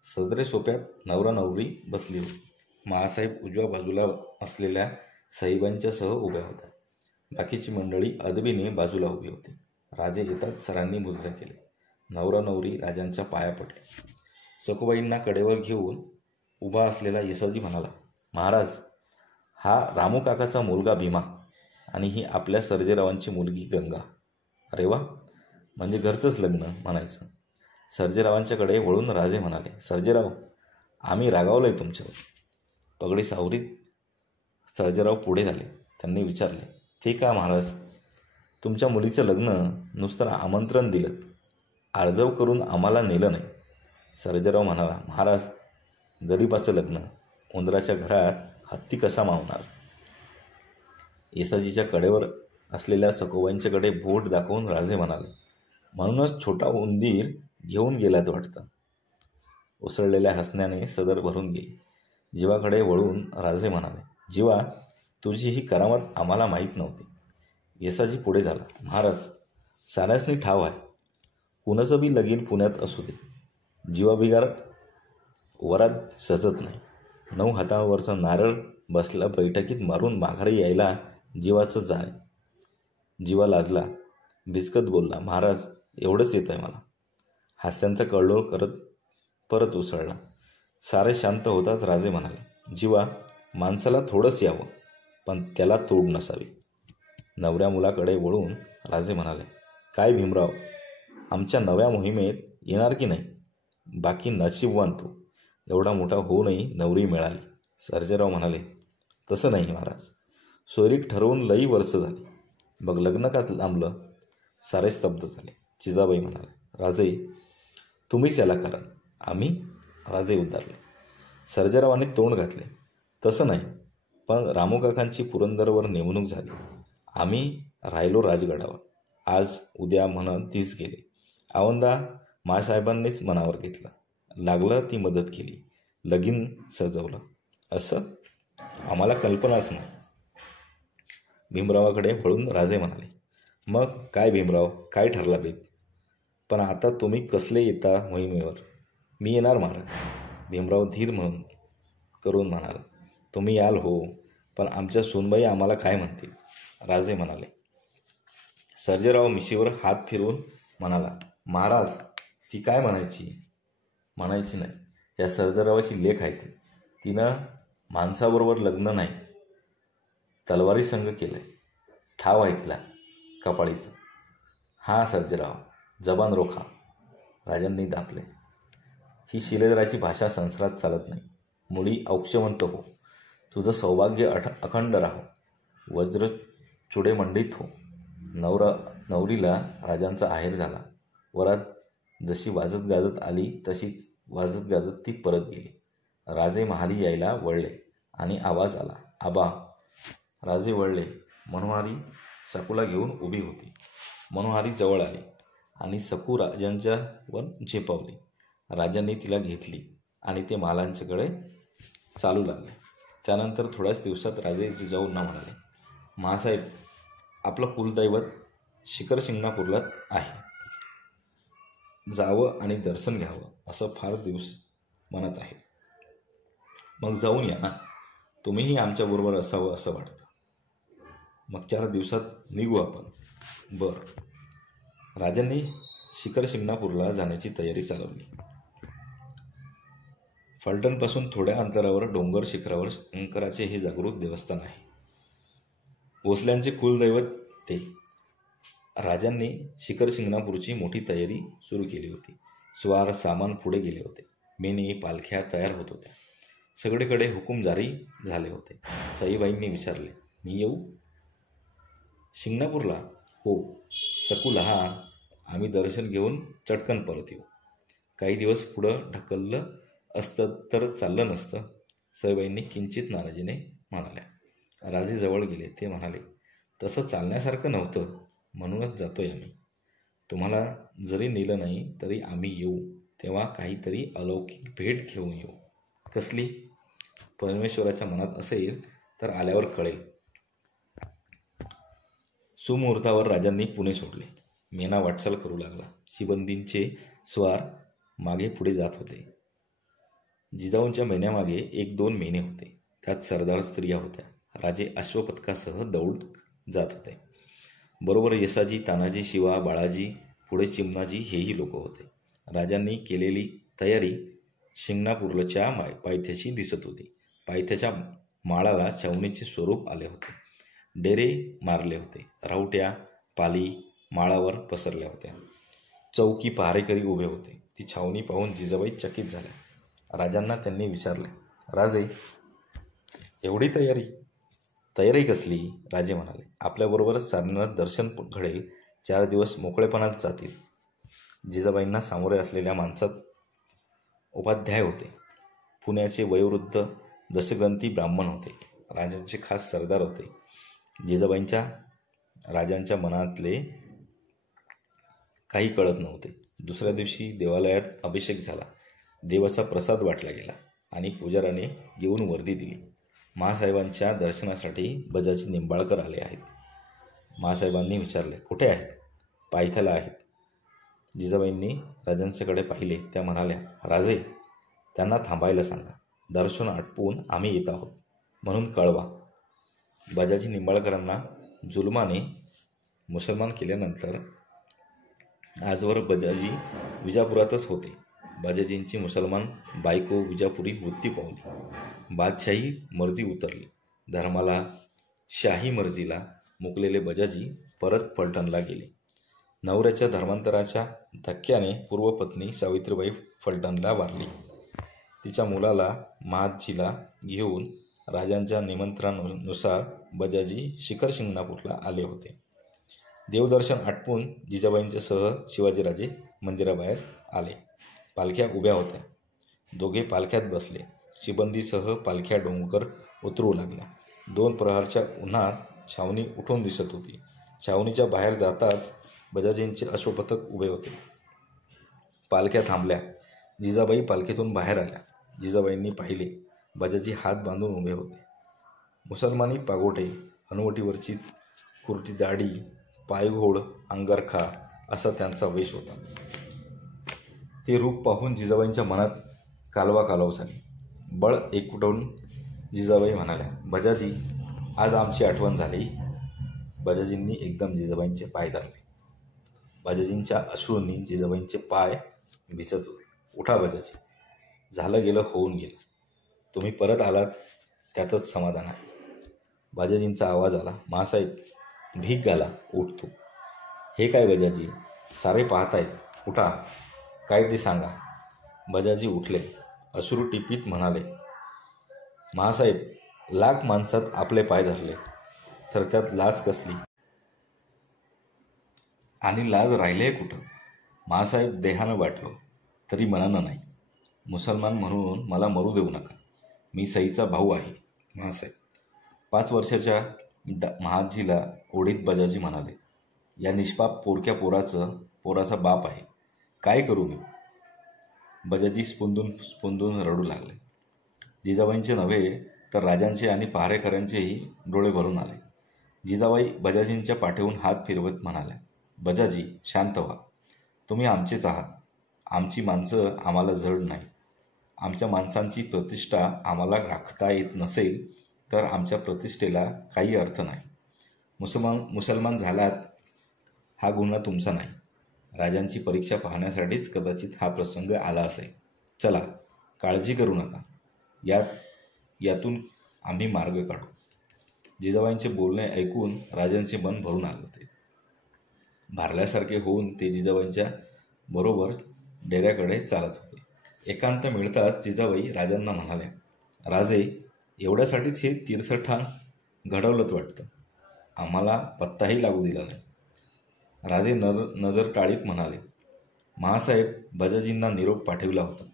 सदरे सोप्यात नवरा नवरी बसली होती. महासाहेब उजव्या बाजूला असलेल्या साहेबांच्यासह उभ्या होत्या. बाकीची मंडळी अदबीने बाजूला उभी होती. राजे येताच सरांनी मुजरे केले. नवरा नवरी राजांच्या पाया पडले. सखूबाईंना कडेवर घेऊन उभा असलेला येसाजी म्हणाला, महाराज, हा रामू काकाचा मुलगा भीमा आणि ही आपल्या सर्जेरावांची मुलगी गंगा. अरे वा, म्हणजे घरचंच लग्न म्हणायचं. सर्जेरावांच्याकडे वळून राजे म्हणाले, सर्जेराव, आम्ही रागावलोय तुमच्यावर. पगडी सावरीत सर्जेराव पुढे झाले. त्यांनी विचारले, ते का महाराज? तुमच्या मुलीचं लग्न नुसतं आमंत्रण दिलं, आर्जव करून आम्हाला नेलं नाही. सर्जेराव म्हणाला, महाराज, गरीबाचं लग्न, उंदराच्या घरात हत्ती कसा मावणार? येसाजीच्या कडेवर असलेल्या सखूबाईंच्याकडे बोट दाखवून राजे म्हणाले, म्हणूनच छोटा उंदीर घेऊन गेल्यात वाटतं. उसळलेल्या हसण्याने सदर भरून गेली. जीवाकडे वळून राजे म्हणाले, जीवा, तुझी ही करामत आम्हाला माहीत नव्हती. येसाजी पुढे झाला, महाराज, साऱ्यासनी ठाव आहे, कुणाचं बी लगीन पुण्यात असू दे, जीवा बिगार वरात सजत नाही. 9 हातावरचा नारळ बसला बैठकीत मारून माघारी यायला जीवाचं जाय. जीवा लाजला, भिजकत बोलला, महाराज, एवढंच येत आहे मला. हास्यांचा कळलोळ करत परत उसळला. सारे शांत होताच राजे म्हणाले, जीवा, माणसाला थोडंच यावं, पण त्याला तोड नसावी. नवऱ्या मुलाकडे वळून राजे म्हणाले, काय भीमराव, आमच्या नव्या मोहिमेत येणार की नाही? बाकी नशीबवान तू, एवढा मोठा होऊनही नवरी मिळाली. सर्जेराव म्हणाले, तसं नाही महाराज, सोयरीक ठरवून लई वर्ष झाली, मग लग्न का लांबलं? सारे स्तब्ध झाले. जिजाबाई म्हणाले, राजे, तुम्हीच याला कारण. आम्ही? राजे उद्गारले. सर्जेरावांनी तोंड घातले, तसं नाही, पण रामूकाकांची पुरंदरवर नेमणूक झाली. आम्ही राहिलो राजगडावर. आज उद्या म्हणत तीच गेले. आवंदा मासाहेबांनीच मनावर घेतलं. लागलं ती मदत केली. लगीन सजवलं. असं आम्हाला कल्पनाच नाही. भीमरावाकडे वळून राजे म्हणाले, मग काय भीमराव, काय ठरला बेत? पण आता तुम्ही कसले येता मोहिमेवर? मी येणार महाराज. भीमराव धीर करून म्हणाला, तुम्ही याल हो, पण आमच्या सूनबाई आम्हाला काय म्हणतील? राजे म्हणाले. सर्जेराव मिशीवर हात फिरवून म्हणाला, महाराज, ती काय म्हणायची? म्हणायची नाही. या सर्जेरावाची लेख आहे ती. तिनं माणसाबरोबर लग्न नाही, तलवारी संग केलंय. ठाव आहे तिला कपाळीचं. हा सर्जेराव, जबान रोखा. राजांनी दापले. ही शिलेदाराची भाषा संसारात चालत नाही. मुळी औक्षवंत हो, तुझं सौभाग्य अखंड राहो, वज्र चुडे मंडित हो. नवरीला राजांचा आहेर झाला. वरात जशी वाजत गाजत आली तशीच वाजत गाजत ती परत गेली. राजे महाली यायला वळले आणि आवाज आला, आबा. राजे वळले. मनोहारी सकूला घेऊन उभी होती. मनोहारी जवळ आली आणि सकू राजांच्यावर झेपावली. राजांनी तिला घेतली आणि ते महालांच्याकडे चालू लागले. त्यानंतर थोड्याच दिवसात राजे जिजाऊंना म्हणाले, महासाहेब, आपलं कुलदैवत शिखर शिंगणापूरला आहे. जावं आणि दर्शन घ्यावं असं फार दिवस मनात आहे. मग जाऊन या ना. तुम्हीही आमच्याबरोबर असावं असं वाटतं. मग 4 दिवसात निघू आपण. बरं. राजांनी शिखर शिंगणापूरला जाण्याची तयारी चालवली. फलटणपासून थोड्या अंतरावर डोंगर शिखरावर शंकराचे हे जागृत देवस्थान आहे. भोसल्यांचे कुलदैवत ते. राजांनी शिखर शिंगणापूरची मोठी तयारी सुरू केली होती. स्वार सामान पुढे गेले होते. मेने पालख्या तयार होत होत्या. सगळीकडे हुकूम जारी झाले होते. सईबाईंनी विचारले, मी येऊ शिंगणापूरला? हो. सकू लहान, आम्ही दर्शन घेऊन चटकन परत येऊ. काही दिवस पुढं ढकललं असतं तर चाललं नसतं, सईबाईंनी किंचित नाराजीने म्हणाल्या. राजे जवळ गेले. ते म्हणाले, तसं चालण्यासारखं नव्हतं, म्हणूनच जातोय आम्ही. तुम्हाला जरी नेलं नाही तरी आम्ही येऊ तेव्हा काहीतरी अलौकिक भेट घेऊन येऊ. कसली? परमेश्वराच्या मनात असेल तर आल्यावर कळेल. सुमुहूर्तावर राजांनी पुणे सोडले. मेना वाटचाल करू लागला. शिबंदींचे स्वार मागे पुढे जात होते. जिजाऊंच्या मेन्यामागे 1-2 मेने होते. त्यात सरदार स्त्रिया होत्या. राजे अश्वपथकासह दौड जात होते. बरोबर येसाजी, तानाजी, शिवा, बाळाजी, पुढे चिमणाजी हेही लोक होते. राजांनी केलेली तयारी शिंगणापूरच्या पायथ्याशी दिसत होती. पायथ्याच्या माळाला छावणीचे स्वरूप आले होते. डेरे मारले होते. राहुट्या, पाली माळावर पसरल्या होत्या. चौकी, पहारेकरी उभे होते. ती छावणी पाहून जिजाबाई चकित झाल्या. राजांना त्यांनी विचारले, राजे, एवढी तयारी? तयारी कसली? राजे म्हणाले, आपल्याबरोबरच साधनात दर्शन घडेल. 4 दिवस मोकळेपणात जातील. जिजाबाईंना सामोरे असलेल्या माणसात उपाध्याय होते. पुण्याचे वयोवृद्ध दशग्रंथी ब्राह्मण होते. राजांचे खास सरदार होते. राजांच्या मनातले काही कळत नव्हते. दुसऱ्या दिवशी देवालयात अभिषेक झाला. देवाचा प्रसाद वाटला गेला आणि पुजाऱ्याने येऊन वर्दी दिली. माँसाहेबांच्या दर्शनासाठी बजाजी निंबाळकर आले आहेत. माँसाहेबांनी विचारले, कुठे आहेत? पायथ्याला आहेत. जिजाबाईंनी राजांच्याकडे पाहिले. त्या म्हणाल्या, राजे, त्यांना थांबायला सांगा. दर्शन आटपून आम्ही येत आहोत म्हणून कळवा. बजाजी निंबाळकरांना जुलमाने मुसलमान केल्यानंतर आजवर बजाजी विजापुरातच होते. बजाजींची मुसलमान बायको विजापुरी मृत्यू पावली. बादशाही मर्जी उतरली. धर्माला, शाही मर्जीला मुकलेले बजाजी परत फलटणला गेले. नवऱ्याच्या धर्मांतराच्या धक्क्याने पूर्वपत्नी सावित्रीबाई फलटणला वारली. तिच्या मुलाला महादजीला घेऊन राजांच्या निमंत्रणानुसार बजाजी शिखर शिंगणापूरला आले होते. देवदर्शन आटपून जिजाबाईंच्यासह शिवाजीराजे मंदिराबाहेर आले. पालख्या उभ्या होत्या. दोघे पालख्यात बसले. शिबंदीसह पालख्या डोंगर उतरू लागल्या. 2 प्रहरच्या उन्हात छावणी उठून दिसत होती. छावणीच्या बाहेर जाताच बजाजींचे अश्वपथक उभे होते. पालख्या थांबल्या. जिजाबाई पालखीतून बाहेर आल्या. जिजाबाईंनी पाहिले. बजाजी हात बांधून उभे होते. मुसलमानी पागोटे, हनुवटीवरची कुरटी दाढी, पायघोड, अंगरखा असा त्यांचा वेश होता. ते रूप पाहून जिजाबाईंच्या मनात कालवा झाली. बळ एकवटून जिजाबाई म्हणाल्या, बजाजी, आज आमची आठवण झाली. बजाजींनी एकदम जिजाबाईंचे पाय धरले. बजाजींच्या अश्रूंनी जिजाबाईंचे पाय भिजत होते. उठा बजाजी, झालं गेलं होऊन गेलं. तुम्ही परत आलात त्यातच समाधान आहे. बजाजींचा आवाज आला, माँसाहेब, भीक घाला, उठतो. हे काय बजाजी, सारे पाहतायत, उठा, काय ते सांगा. बजाजी उठले. अश्रू टिपीत म्हणाले, माँसाहेब, लाख माणसात आपले पाय धरले तर त्यात लाज कसली? आणि लाज राहिले कुठं? माँसाहेब, देहानं वाटलो तरी मनानं नाही. मुसलमान म्हणून मला मरू देऊ नका. मी सईचा भाऊ आहे. माँसाहेब, 5 वर्षाच्या महादजीला ओढीत बजाजी म्हणाले, या निष्पाप पोरक्या पोराचा बाप आहे. काय करू मी? बजाजी स्पुंदून रडू लागले. जिजाबाईंचे नव्हे तर राजांचे आणि पहारेकऱ्यांचेही डोळे भरून आले. जिजाबाई बजाजींच्या पाठीवरून हात फिरवत म्हणाल्या, बजाजी, शांत व्हा. तुम्ही आमचेच आहात. आमची माणसं आम्हाला जड नाही. आमच्या माणसांची प्रतिष्ठा आम्हाला राखता येत नसेल तर आमच्या प्रतिष्ठेला काही अर्थ नाही. मुसलमान झालात हा गुन्हा तुमचा नाही. राजांची परीक्षा पाहण्यासाठीच कदाचित हा प्रसंग आला असेल. चला, काळजी करू नका. यातून आम्ही मार्ग काढू. जिजाबाईंचे बोलणे ऐकून राजांचे मन भरून आले होते. भारल्यासारखे होऊन ते जिजाबाईंच्या बरोबर डेऱ्याकडे चालत होते. एकांत मिळताच जिजाबाई राजांना म्हणाल्या, राजे, एवढ्यासाठीच हे तीर्थठाण घडवलंत वाटतं. आम्हाला पत्ताही लागू दिला नाही. राजे नजर टाळीत म्हणाले, माँसाहेब, बजाजींना निरोप पाठविला होता,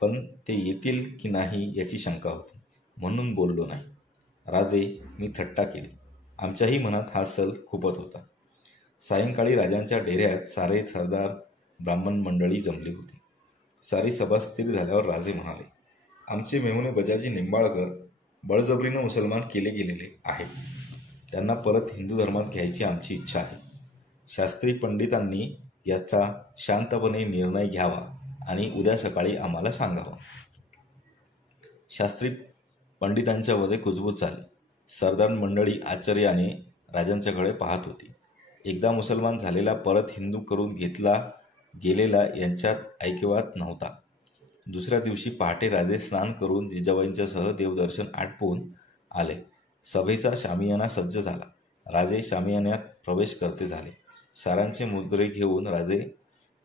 पण ते येतील की नाही याची शंका होती म्हणून बोललो नाही. राजे, मी थट्टा केली. आमच्याही मनात हा सल खुपत होता. सायंकाळी राजांच्या डेऱ्यात सारे सरदार ब्राह्मण मंडळी जमली होती. सारी सभा स्थिर झाल्यावर राजे म्हणाले, आमचे मेहुणे बजाजी निंबाळकर बळजबरीनं मुसलमान केले गेलेले आहेत. त्यांना परत हिंदू धर्मात घ्यायची आमची इच्छा आहे. शास्त्री पंडितांनी याचा शांतपणे निर्णय घ्यावा आणि उद्या सकाळी आम्हाला सांगावा. शास्त्री पंडितांच्या मध्ये कुजबूज झाली. सरदार मंडळी आश्चर्याने राजांच्याकडे पाहत होती. एकदा मुसलमान झालेला परत हिंदू करून घेतला गेलेला यांच्यात ऐकिवात नव्हता. दुसऱ्या दिवशी पहाटे राजे स्नान करून जिजाबाईंच्यासह देवदर्शन आटपून आले. सभेचा शामियाना सज्ज झाला. राजे शामियान्यात प्रवेश करते झाले. सारांचे मुद्रे घेऊन राजे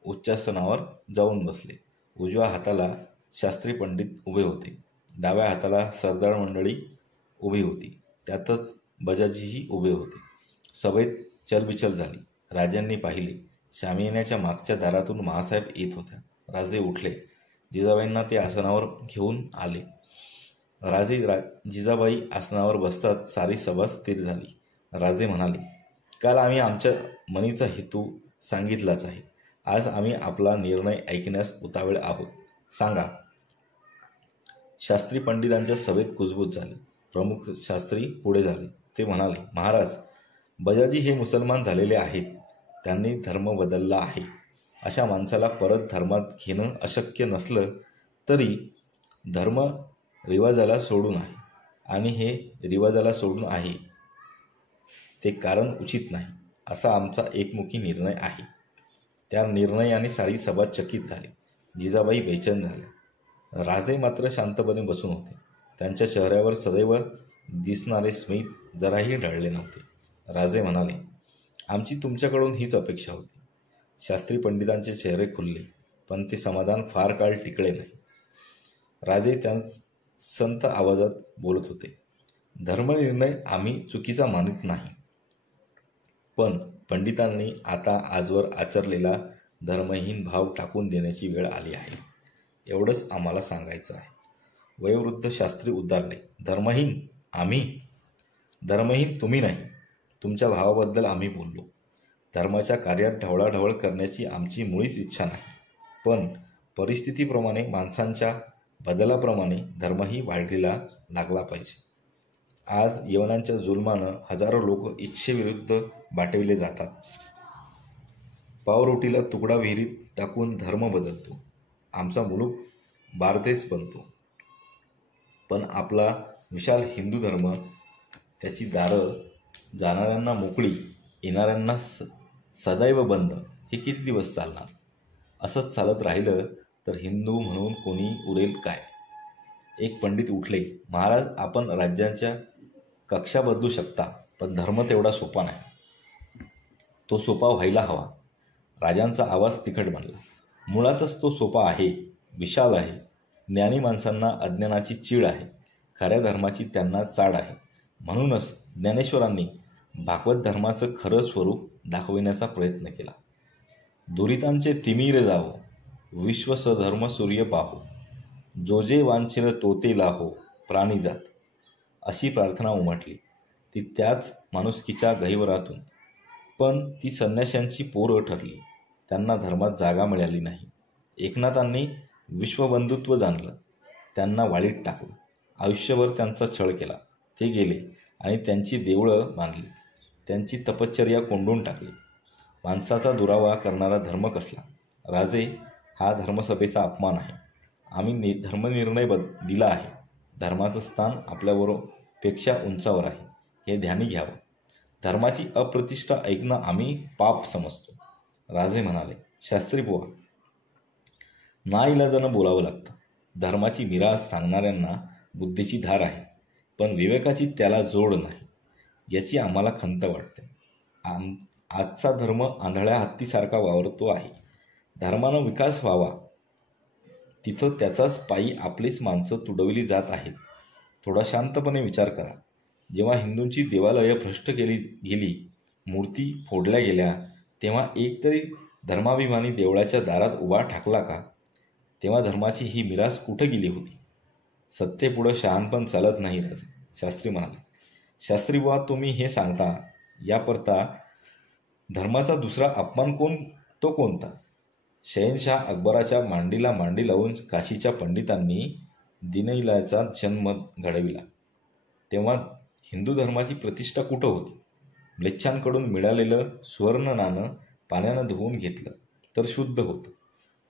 उच्चासनावर जाऊन बसले. उजव्या हाताला शास्त्री पंडित उभे होते. डाव्या हाताला सरदार मंडळी उभी होती. त्यातच बजाजीही उभे होते. सभेत चलबिचल झाली. राजांनी पाहिले. शामियान्याच्या मागच्या दारातून महासाहेब येत होत्या. राजे उठले. जिजाबाईंना ते आसनावर घेऊन आले. जिजाबाई आसनावर बसतात सारी सभा स्थिर झाली. राजे म्हणाले, काल आम्ही आमच्या मनीचा हेतू सांगितलाच आहे. आज आम्ही आपला निर्णय ऐकण्यास उतावीळ आहोत. सांगा. शास्त्री पंडितांच्या सभेत कुजबूज झाली. प्रमुख शास्त्री पुढे झाले. ते म्हणाले, महाराज, बजाजी हे मुसलमान झालेले आहेत. त्यांनी धर्म बदलला आहे. अशा माणसाला परत धर्मात घेणं अशक्य नसलं तरी धर्म रिवाजाला सोडून आहे आणि हे रिवाजाला सोडून आहे ते कारण उचित नाही असा आमचा एकमुखी निर्णय आहे. त्या निर्णयाने सारी सभा चकित झाली. जिजाबाई बेचैन झाल्या. राजे मात्र शांतपणे बसून होते. त्यांच्या चेहऱ्यावर सदैव दिसणारे स्मित जराही ढळले नव्हते. राजे म्हणाले, आमची तुमच्याकडून हीच अपेक्षा होती. शास्त्री पंडितांचे चेहरे खुलले, पण ते समाधान फार काळ टिकले नाही. राजे संत आवाजात बोलत होते. धर्मनिर्णय आम्ही चुकीचा मानत नाही, पण पंडितांनी आता आजवर आचरलेला धर्महीन भाव टाकून देण्याची वेळ आली आहे. एवढंच आम्हाला सांगायचं आहे. वयोवृद्ध शास्त्री उद्गारले, धर्महीन आम्ही? धर्महीन तुम्ही नाही. तुमच्या भावाबद्दल आम्ही बोललो. धर्माच्या कार्यात ढवळाढवळ करण्याची आमची मुळीच इच्छा नाही. पण परिस्थितीप्रमाणे, माणसांच्या बदलाप्रमाणे धर्मही वाढीला लागला पाहिजे. आज यवनांच्या जुलमानं हजारो लोक इच्छेविरुद्ध बाटविले जातात. पावरोटीला तुकडा विहिरीत टाकून धर्म बदलतो. आमचा मुलूक बारदेस बनतो. पण आपला विशाल हिंदू धर्म, त्याची दारं जाणाऱ्यांना मोकळी, येणाऱ्यांना सदैव बंद, हे किती दिवस चालणार? असंच चालत राहिलं तर हिंदू म्हणून कोणी उरेल काय? एक पंडित उठले, महाराज, आपण राज्यांच्या कक्षा बदलू शकता, पण धर्म तेवढा सोपा नाही. तो सोपा व्हायला हवा. राजांचा आवाज तिखट बनला. मुळातच तो सोपा आहे, विशाल आहे. ज्ञानी माणसांना अज्ञानाची चीड आहे. खऱ्या धर्माची त्यांना चाड आहे. म्हणूनच ज्ञानेश्वरांनी भागवत धर्माचं खरं स्वरूप दाखविण्याचा प्रयत्न केला. दुरितांचे तिमिर जावो, विश्व सधर्म सूर्य पाहो, जो जे वांछिल तोते लाहो, प्राणीजात, अशी प्रार्थना उमटली. ती त्याच माणुसकीच्या गहिवरातून. पण ती संन्याशांची पोरं ठरली. त्यांना धर्मात जागा मिळाली नाही. एकनाथांनी विश्वबंधुत्व जाणलं. त्यांना वाळीत टाकलं. आयुष्यभर त्यांचा छळ केला. ते गेले आणि त्यांची देवळं बांधली. त्यांची तपश्चर्या कोंडून टाकली. माणसाचा दुरावा करणारा धर्म कसला? राजे, हा धर्मसभेचा अपमान आहे. आम्ही धर्मनिर्णय दिला आहे. धर्माचं स्थान आपल्यापेक्षा उंचावर आहे, हे ध्यानी घ्यावं. धर्माची अप्रतिष्ठा ऐकणं आम्ही पाप समजतो. राजे म्हणाले, शास्त्री बुवा, नाईलाजानं बोलावं लागतं. धर्माची मिराज सांगणाऱ्यांना बुद्धीची धार आहे, पण विवेकाची त्याला जोड नाही. याची आम्हाला खंत वाटते. आजचा धर्म आंधळ्या हत्तीसारखा वावरतो आहे. धर्मानं विकास व्हावा तिथं त्याचाच पायी आपलीच माणसं तुडवली जात आहेत. थोडा शांतपणे विचार करा. जेव्हा हिंदूंची देवालयं भ्रष्ट केली गेली, मूर्ती फोडल्या गेल्या, तेव्हा एकतरी धर्माभिमानी देवळाच्या दारात उभा ठाकला का? तेव्हा धर्माची ही मिरास कुठं गेली होती? सत्तेपुढं शहाणपण चालत नाही राजे, शास्त्री म्हणाले. शास्त्री बुवा, तुम्ही हे सांगता याकरता धर्माचा दुसरा अपमान कोणता? शहेनशाह अकबराच्या मांडीला मांडी लावून काशीच्या पंडितांनी दीनइलाचा जन्म घडविला. तेव्हा हिंदू धर्माची प्रतिष्ठा कुठं होती? म्लेच्छांकडून मिळालेलं सुवर्ण नाणं पाण्यानं धुवून घेतलं तर शुद्ध होतं.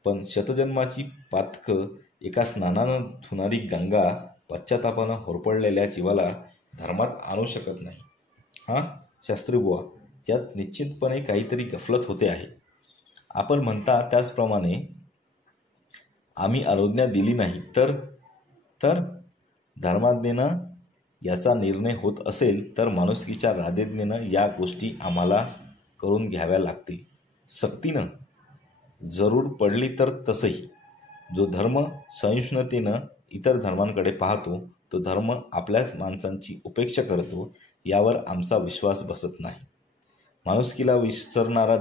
पण शतजन्माची पातकं एका स्नानानं धुणारी गंगा पश्चातापानं होरपळलेल्या जीवाला धर्मात आणू शकत नाही. शास्त्रीबुवा, त्यात निश्चितपणे काहीतरी गफलत होते आहे. आपण म्हणता त्याचप्रमाणे आम्ही अनुज्ञा दिली नाही तर तर धर्माज्ञेनं याचा निर्णय होत असेल तर माणुसकीच्या राधेज्ञेनं या गोष्टी आम्हाला करून घ्याव्या लागतील. सक्तीनं जरूर पडली तर तसंही. जो धर्म सहिष्णुतेनं इतर धर्मांकडे पाहतो, तो धर्म आपल्याच माणसांची उपेक्षा करतो, यावर आमचा विश्वास बसत नाही. माणुसकीला विसरणारा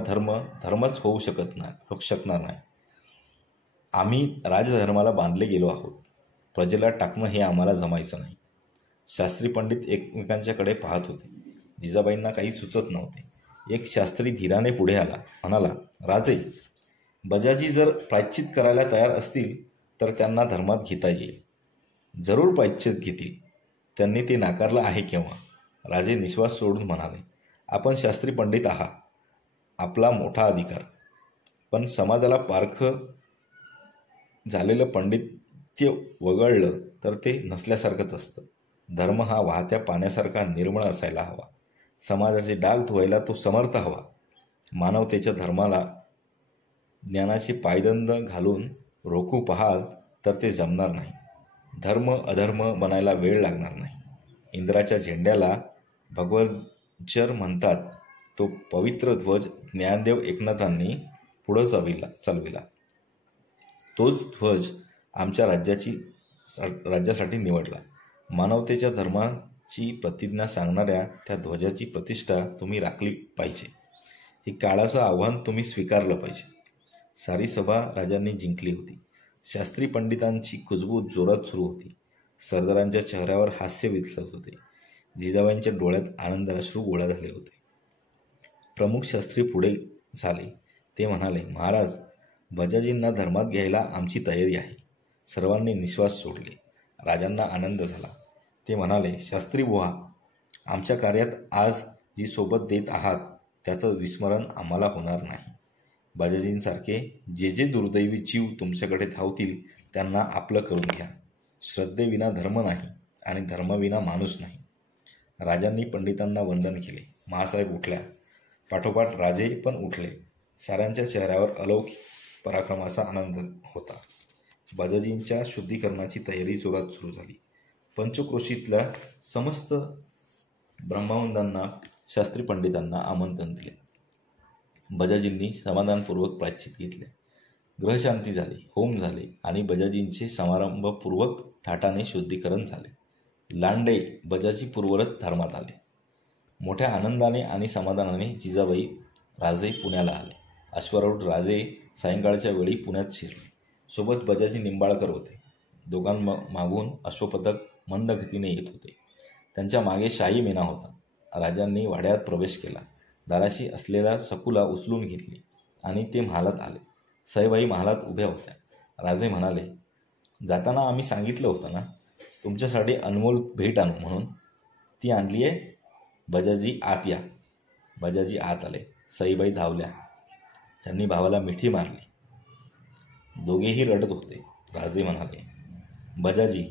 धर्मच होऊ शकणार नाही. आम्ही राजधर्माला बांधले गेलो आहोत. प्रजेला टाकणं हे आम्हाला जमायचं नाही. शास्त्री पंडित एकमेकांच्याकडे पाहत होते. जिजाबाईंना काही सुचत नव्हते. एक शास्त्री धीराने पुढे आला, म्हणाला, राजे, बजाजी जर प्रायश्चित करायला तयार असतील तर त्यांना धर्मात घेता येईल. जरूर प्रायश्चित घेतील. त्यांनी ते नाकारलं आहे केव्हा? राजे निश्वास सोडून म्हणाले, आपण शास्त्री पंडित आहात, आपला मोठा अधिकार. पण समाजाला पारखं झालेलं पंडित्य वगळलं तर ते नसल्यासारखंच असतं. धर्म हा वाहत्या पाण्यासारखा निर्मळ असायला हवा. समाजाचे डाग धुवायला तो समर्थ हवा. मानवतेच्या धर्माला ज्ञानाचे पायदंड घालून रोखू पाहाल तर ते जमणार नाही. धर्म अधर्म बनायला वेळ लागणार नाही. इंद्राच्या झेंड्याला भगवज्जर म्हणतात. तो पवित्र ध्वज ज्ञानदेव एकनाथांनी पुढं चालविला. तोच ध्वज आमच्या राज्यासाठी निवडला. मानवतेच्या धर्माची प्रतिज्ञा सांगणाऱ्या त्या ध्वजाची प्रतिष्ठा तुम्ही राखली पाहिजे. हे काळाचं आव्हान तुम्ही स्वीकारलं पाहिजे. सारी सभा राजांनी जिंकली होती. शास्त्री पंडितांची कुजबूज जोरात सुरू होती. सरदारांच्या चेहऱ्यावर हास्य विचलत होते. जिजाबाईंच्या डोळ्यात आनंदाश्रू गोळा झाले होते. प्रमुख शास्त्री पुढे झाले. ते म्हणाले, महाराज, बजाजींना धर्मात घ्यायला आमची तयारी आहे. सर्वांनी निश्वास सोडले. राजांना आनंद झाला. ते म्हणाले, शास्त्री बुवा, आमच्या कार्यात आज जी सोबत देत आहात त्याचं विस्मरण आम्हाला होणार नाही. बजाजींसारखे जे जे दुर्दैवी जीव तुमच्याकडे धावतील त्यांना आपलं करून घ्या. श्रद्धेविना धर्म नाही आणि धर्माविना माणूस नाही. राजांनी पंडितांना वंदन केले. महासाहेब उठल्या. पाठोपाठ राजे पण उठले. साऱ्यांच्या चेहऱ्यावर अलौकिक पराक्रमाचा आनंद होता. बजाजींच्या शुद्धीकरणाची तयारी जोरात सुरू झाली. पंचक्रोशीतल्या समस्त ब्रह्मवंदांना शास्त्री पंडितांना आमंत्रण दिले. बजाजींनी समाधानपूर्वक प्रायश्चित घेतले. ग्रहशांती झाली, होम झाले आणि बजाजींचे समारंभपूर्वक थाटाने शुद्धीकरण झाले. लांडे बजाजी पूर्वरत धर्मात आले. मोठ्या आनंदाने आणि समाधानाने जिजाबाई राजे पुण्याला आले. अश्वारूढ राजे सायंकाळच्या वेळी पुण्यात शिरले. सोबत बजाजी निंबाळकर होते. दोघांमागून अश्वपथक मंद गतीने येत होते. त्यांच्या मागे शाही मेना होता. राजांनी वाड्यात प्रवेश केला. दाराशी असलेल्या सकुला उचलून घेतली आणि ते महालात आले. सईबाई महालात उभ्या होत्या. राजे म्हणाले, जाताना आम्ही सांगितलं होतं ना, तुमच्यासाठी अनमोल भेट आणू म्हणून. ती आणली आहे. बजाजी आत या. बजाजी आत आले. सईबाई धावल्या. त्यांनी भावाला मिठी मारली. दोघेही रडत होते. राजे म्हणाले, बजाजी,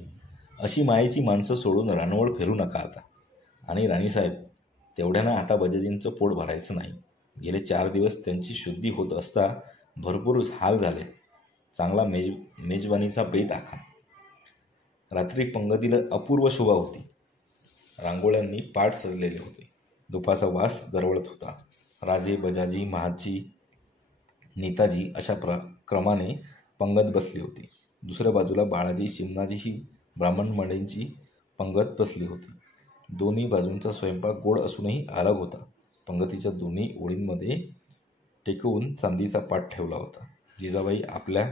अशी मायेची माणसं सोडून रानवळ फिरू नका आता. आणि राणीसाहेब, तेवढ्यानं आता बजाजींचं पोट भरायचं नाही. गेले 4 दिवस त्यांची शुद्धी होत असता भरपूर हाल झाले. चांगला मेजबानीचा बेत आखा. रात्री पंगतीला अपूर्व शोभा होती. रांगोळ्यांनी पाट सजलेले होते. धुपाचा वास दरवळत होता. राजे, बजाजी, महाजी, नेताजी अशा क्रमाने पंगत बसली होती. दुसऱ्या बाजूला बाळाजी, शिमनाजी ही ब्राह्मण मंडळींची पंगत बसली होती. दोन्ही बाजूंचा स्वयंपाक गोड असूनही अलग होता. पंगतीच्या दोन्ही ओळींमध्ये टेकवून चांदीचा पाट ठेवला होता. जिजाबाई आपल्या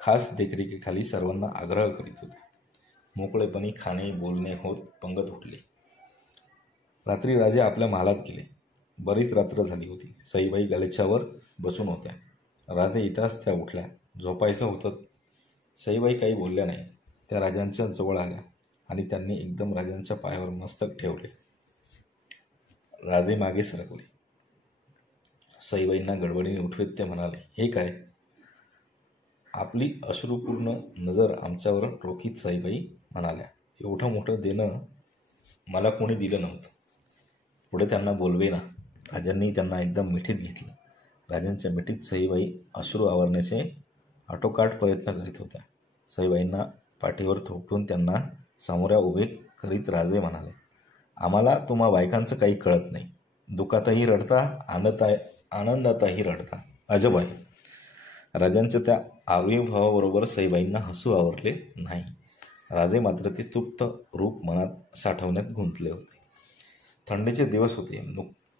खास देखरेखीखाली सर्वांना आग्रह करीत होत्या. मोकळेपणी खाणे बोलणे होत पंगत उठली. रात्री राजे आपल्या महालात गेले. बरीच रात्र झाली होती. सईबाई गलेच्यावर बसून होत्या. राजे येताच त्या उठल्या. झोपायचं होतं. सईबाई काही बोलल्या नाही. त्या राजांच्या जवळ आल्या आणि त्यांनी एकदम राजांच्या पायावर मस्तक ठेवले. राजे मागे सरकले. सईबाईंना गडबडीने उठवीत ते म्हणाले, हे काय? आपली अश्रुपूर्ण नजर आमच्यावर रोखीत सईबाई म्हणाल्या, एवढं मोठं देणं मला कोणी दिलं नव्हतं. पुढे त्यांना बोलवेना. राजांनी त्यांना एकदम मिठीत घेतलं. राजांच्या मिठीत सईबाई अश्रू आवरण्याचे आटोकाट प्रयत्न करीत होत्या. सईबाईंना पाठीवर थोपटून त्यांना सामोऱ्या उभे करीत राजे म्हणाले, आम्हाला तुम्हा बायकांचं काही कळत नाही. दुःखातही रडता, आनंदातही रडता. अजब आहे. राजांच्या त्या आविर्भावाबरोबर सईबाईंना हसू आवरले नाही. राजे मात्र ते तृप्त रूप मनात साठवण्यात गुंतले होते. थंडीचे दिवस होते.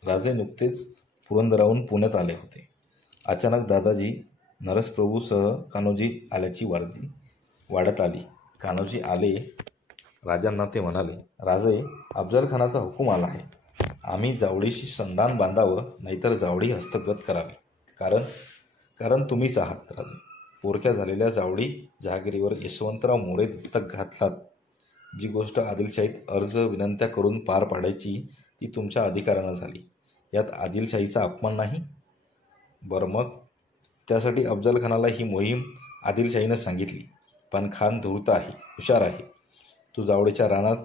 राजे नुकतेच पुरंदराहून पुण्यात आले होते. अचानक दादाजी नरसप्रभूसह कान्होजी आल्याची वाढत आली. कान्होजी आले. राजांना ते म्हणाले, राजे, अफजलखानाचा हुकूम आला आहे. आम्ही जावळीशी संधान बांधावं, नाहीतर जावळी हस्तगत करावी. कारण तुम्हीच आहात राजे. पोरक्या झालेल्या जावळी जहागिरीवर यशवंतराव मोरे दत्तक घातलात. जी गोष्ट आदिलशाहीत अर्ज विनंत्या करून पार पाडायची ती तुमच्या अधिकारानं झाली. यात आदिलशाहीचा अपमान नाही? बरं, मग त्यासाठी अफजलखानाला ही मोहीम आदिलशाहीनं सांगितली. पण खान धूर्त आहे, हुशार आहे. तो जावळीच्या रानात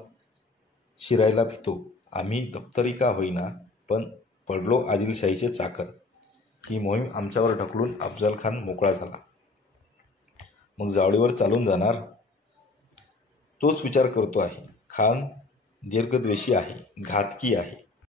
शिरायला भितो. आम्ही दप्तरी का होईना, पण पडलो आदिलशाहीचे चाकर. ही मोहीम आमच्यावर ढकलून अफजलखान मोकळा झाला. मग जावळीवर चालून जाणार? तोच विचार करतो आहे. खान दीर्घद्वेषी आहे, घातकी आहे.